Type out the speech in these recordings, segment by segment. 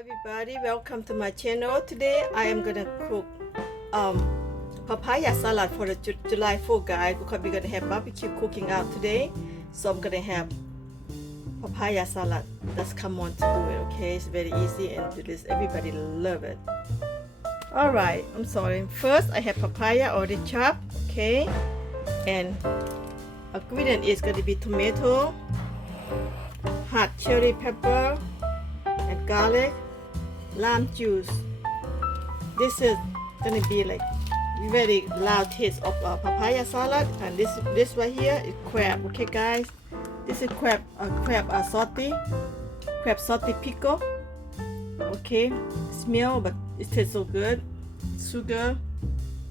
everybody, welcome to my channel. Today I am gonna cook papaya salad for the July 4th guys, because we're gonna have barbecue cooking out today. So I'm gonna have papaya salad. Let's come on to do it, okay? It's very easy and delicious. Everybody love it. Alright, I'm sorry. First I have papaya already chopped, okay? And ingredient is gonna be tomato, hot cherry pepper, and garlic, lime juice. This is gonna be like very loud taste of papaya salad. And this right here is crab. Okay, guys, this is crab sauté, crab sauté pickle. Okay, smell, but it tastes so good. Sugar,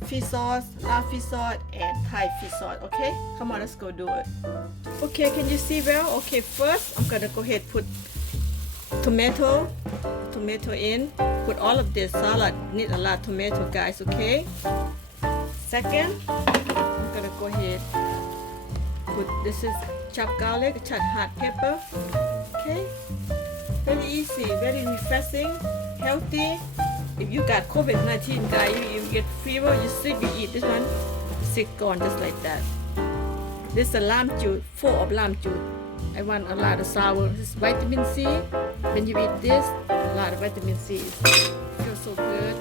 fish sauce, loud fish sauce, and Thai fish sauce. Okay, come on, let's go do it. Okay, can you see well? Okay, first I'm gonna go ahead put tomato in. Put all of this salad need a lot of tomato, guys. Okay, second I'm gonna go ahead put this is chopped garlic, chopped hot pepper. Okay, very easy, very refreshing, healthy. If you got COVID-19 guys, you get fever, you sick, you eat this one, sick gone just like that. This is a lime juice, full of lime juice. I want a lot of sour. This is vitamin C. When you eat this, a lot of vitamin C. It feels so good.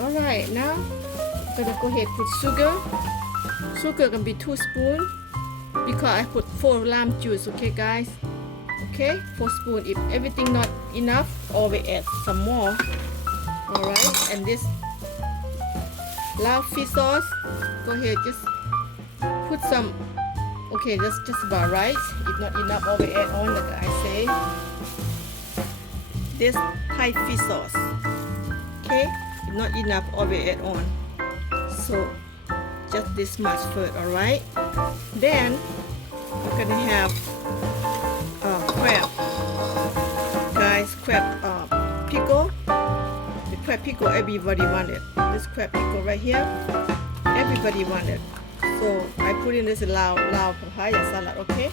Alright, now I'm gonna go ahead and put sugar. Sugar can be 2 spoons because I put 4 lime juice, okay guys? Okay, 4 spoons. If everything not enough, always add some more. Alright, and this loud fish sauce, go ahead, just put some. Okay, that's just about right. If not enough, always add on, like I say. This Thai fish sauce. Okay, if not enough, always add on. So just this much first, alright? Then we're gonna have crab. Guys, crab pickle. The crab pickle everybody wanted. This crab pickle right here, everybody wanted. So I put in this loud papaya salad, okay?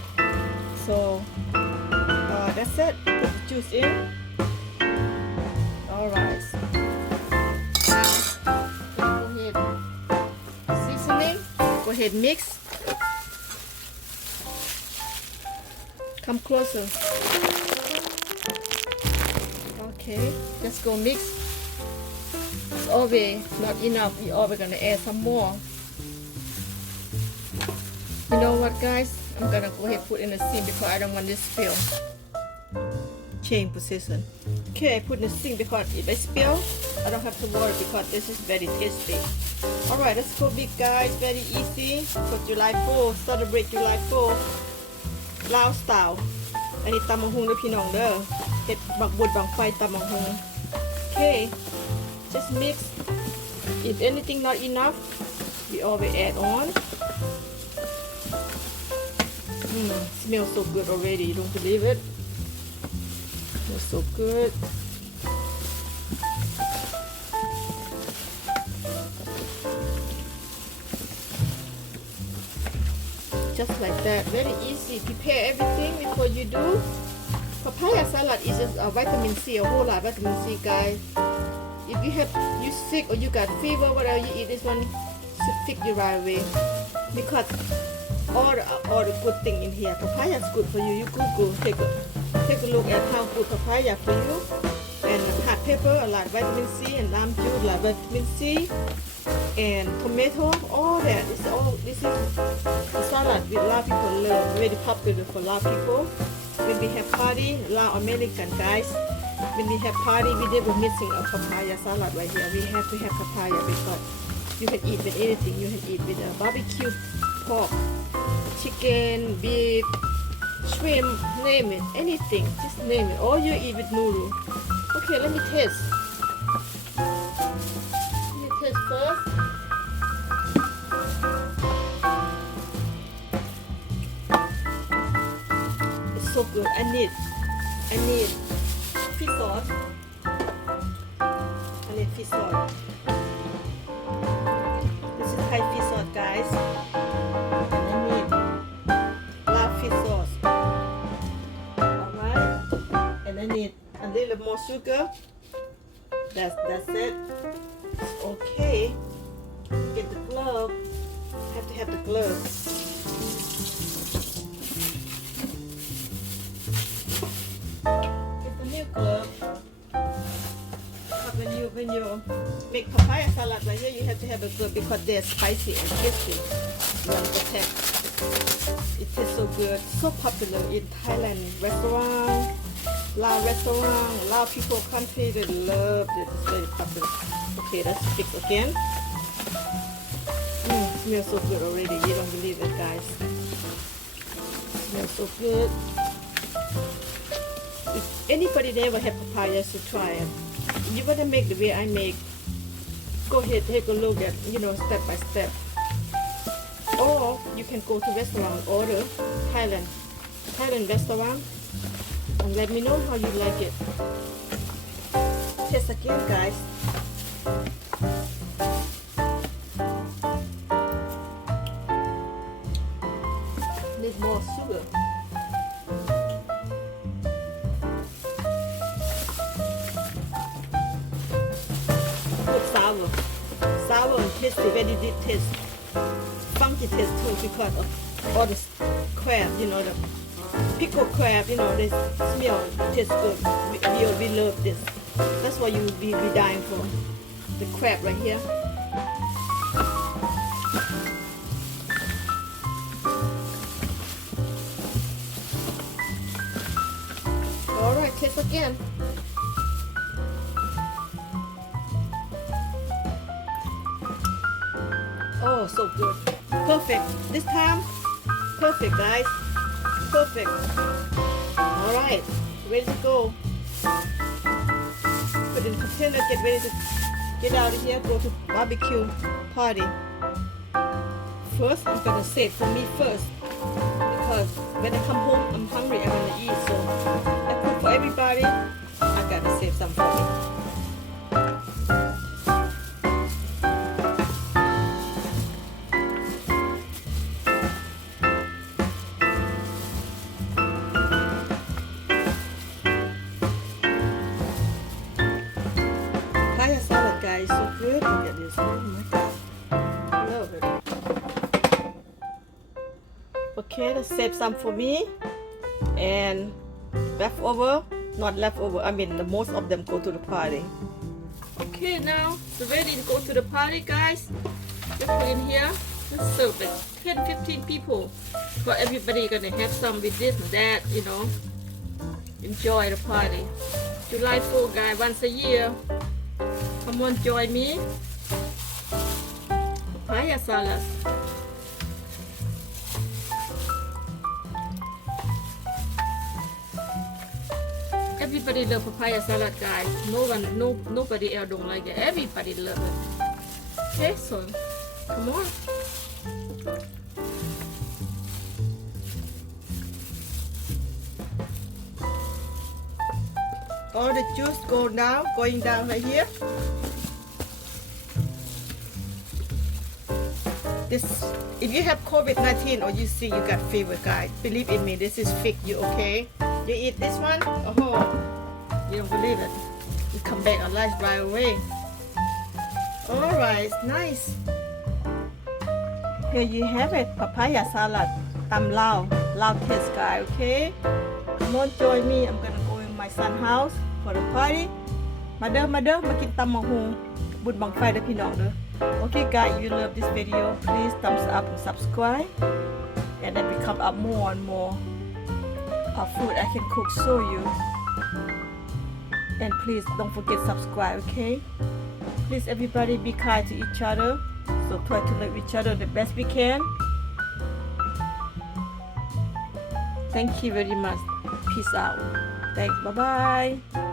So that's it. Put the juice in. Alright. Now go ahead. Seasoning. Go ahead mix. Come closer. Okay. Just go mix. It's always not enough. We're always gonna add some more. You know what, guys? I'm gonna go ahead and put in the sink because I don't want this spill. Change position. Okay, I put in the sink because if I spill, I don't have to worry because this is very tasty. Alright, let's go big, guys. Very easy for July 4th. Celebrate July 4th. Lao style. อันนี้ตำบักหุ่งด้วยพี่น้องเด้อเฮ็ดบักบดบังไฟตำบักหุ่ง Okay, just mix. If anything not enough, we always add on. Smells so good already. You don't believe it? Smells so good. Just like that. Very easy. Prepare everything before you do. Papaya salad is just a vitamin C, a whole lot of vitamin C, guys. If you sick or you got fever, whatever you eat, this one should fix you right away. Because all the good thing in here. Papaya is good for you. You Google, take a look at how good papaya for you. And hot pepper, a lot of vitamin C, and lime juice, a lot of vitamin C, and tomato, all that. This is the salad with a lot of people love. Very popular for a lot of people. When we have party, a lot of American guys. When we have party, we never missing a papaya salad right here. We have to have papaya because you can eat with anything. You can eat with a barbecue pork, chicken, beef, shrimp, name it, anything, just name it. Or you eat with noodle. Okay, let me taste. Let me taste first. It's so good. I need fish sauce. I need fish sauce. This is Thai fish sauce, guys. And I need loud fish sauce. Alright. And I need a little more sugar That's it. Okay. Get the glove. Have to have the glove. Get the new glove. When you make papaya salad right here, you have to have a glove because they're spicy and crispy. You want to protect. It tastes so good. So popular in Thailand restaurant, Lao restaurant, Lao people country, they love it. It's very popular. Okay, let's fix again. Smells so good already. You don't believe it, guys. Smells so good. If anybody never had papaya, so try it. If you want to make the way I make, go ahead, take a look at, step by step. Or you can go to restaurant, order Thailand restaurant, and let me know how you like it. Taste again, guys. Need more sugar. Good sour and tasty, very deep taste. Funky taste too because of all the crab, the pickled crab, they smell, taste good. We love this. That's why you be dying for the crab right here. All right, taste again. Oh, so good. Perfect. This time, perfect, guys. Perfect. All right, ready to go. Put in the container, get ready to get out of here, go to barbecue party. First, I'm gonna save for me first because when I come home, I'm hungry, I wanna eat. So I cook for everybody. I gotta save some for me. Guys, so good. Look at this. Oh my god. Love it. Okay, let's save some for me. And leftover, not leftover, I mean the most of them go to the party. Okay, now it's ready to go to the party, guys. Just put in here. Let's serve it. 10-15 people. For everybody gonna have some with this and that, Enjoy the party. July 4, guys, once a year. Come on, join me. Papaya salad. Everybody love papaya salad, guys. Nobody else don't like it. Everybody love it. Okay, so come on. All the juice going down right here. This, if you have COVID-19 or you see you got fever, guys, believe in me, this is fix you, okay? You eat this one, oh, you don't believe it. You come back alive right away. Alright, nice. Here you have it, papaya salad, ตำลาว Lao taste, guys, okay? Come on, join me. I'm gonna go in my son's house for the party. มาเด้อมากินตำมะฮุงบุญบังไฟเด้อพี่น้องเด้อ Okay, guys, if you love this video, please thumbs up and subscribe, and then we come up more and more food I can cook show you. And please don't forget subscribe, okay? Please, everybody, be kind to each other. So try to love each other the best we can. Thank you very much. Peace out. Thanks. Bye bye.